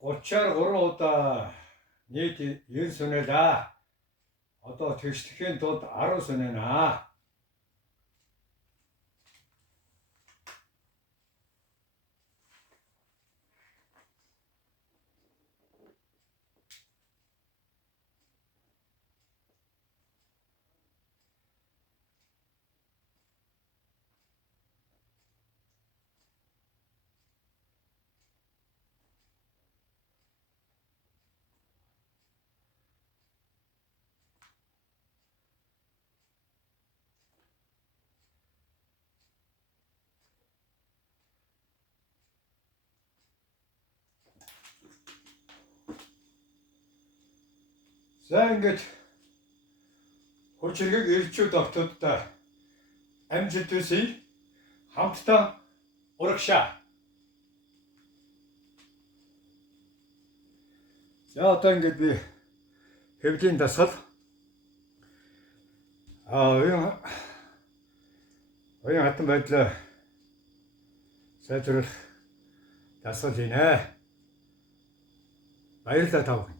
33 удаа нийт 9 сүнэлээ. Одоо тэгшлэхийн тулд 10 сүнэнэ. За ингэж хурц хэргийг ирчүүд ортодтой амжилт хүсье. Хамтдаа урагшаа. За одоо ингэж би хэвлийн дасгал оюун хатан байдлаа сайжруулах дасгалийнэ. Баярлалаа тав.